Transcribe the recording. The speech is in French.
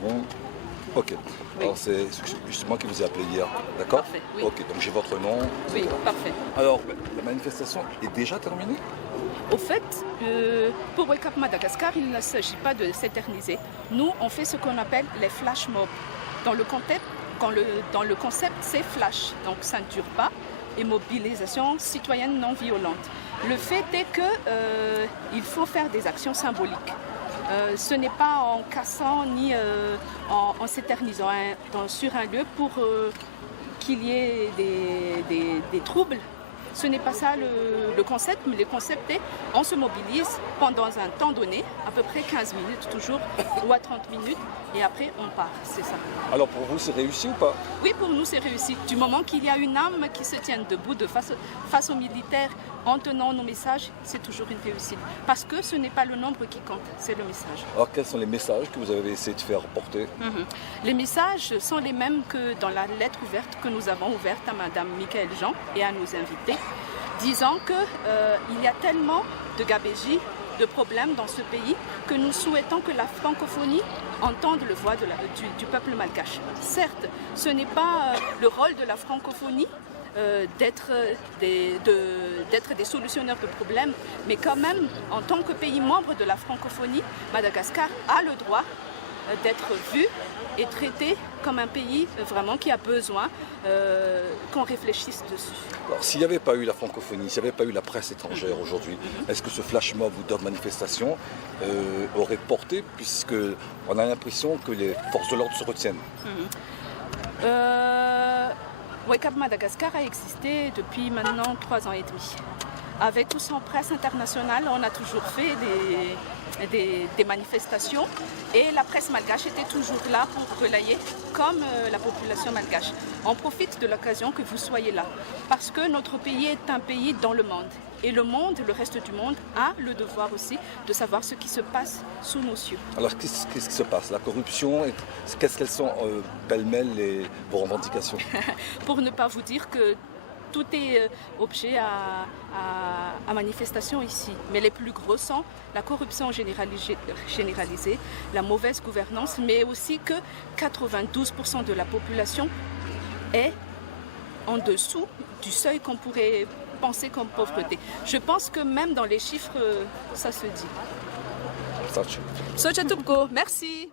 bon. Ok. Oui. Alors c'est justement qui vous ai appelé hier, d'accord? Parfait, oui. Ok, donc j'ai votre nom. Oui, parfait. Alors, la manifestation est déjà terminée? Au fait, pour Wake Up Madagascar, il ne s'agit pas de s'éterniser. Nous, on fait ce qu'on appelle les flash mobs. Dans le concept, c'est flash, donc ça ne dure pas, et mobilisation citoyenne non violente. Le fait est qu'il faut faire des actions symboliques. Ce n'est pas en cassant ni en s'éternisant sur un lieu pour qu'il y ait des troubles. Ce n'est pas ça le concept, mais le concept est on se mobilise pendant un temps donné, à peu près 15 minutes toujours, ou à 30 minutes, et après on part, c'est ça. Alors pour vous, c'est réussi ou pas? Oui, pour nous c'est réussi. Du moment qu'il y a une âme qui se tienne debout face aux militaires en tenant nos messages, c'est toujours une réussite. Parce que ce n'est pas le nombre qui compte, c'est le message. Alors quels sont les messages que vous avez essayé de faire porter? Les messages sont les mêmes que dans la lettre ouverte que nous avons ouverte à Madame Michaël Jean et à nos invités, disant qu'il y a tellement de gabégies, de problèmes dans ce pays que nous souhaitons que la francophonie entende le voix du peuple malgache. Certes, ce n'est pas le rôle de la francophonie d'être des solutionneurs de problèmes, mais quand même, en tant que pays membre de la francophonie, Madagascar a le droit d'être vu et traité comme un pays vraiment qui a besoin qu'on réfléchisse dessus. Alors s'il n'y avait pas eu la francophonie, s'il n'y avait pas eu la presse étrangère aujourd'hui, est-ce que ce flash mob ou d'autres manifestations aurait porté, puisqu'on a l'impression que les forces de l'ordre se retiennent? Wake Up Madagascar a existé depuis maintenant 3 ans et demi. Avec ou sans presse internationale, on a toujours fait des manifestations et la presse malgache était toujours là pour relayer, comme la population malgache. On profite de l'occasion que vous soyez là, parce que notre pays est un pays dans le monde. Et le reste du monde, a le devoir aussi de savoir ce qui se passe sous nos cieux. Alors qu'est-ce qui se passe? La corruption, qu'elles sont pêle-mêle vos revendications? Pour ne pas vous dire que tout est objet à manifestation ici. Mais les plus gros sont la corruption généralisée, la mauvaise gouvernance, mais aussi que 92% de la population est en dessous du seuil qu'on pourrait penser comme pauvreté. Je pense que même dans les chiffres, ça se dit. Sacha. Socha Tupko, merci.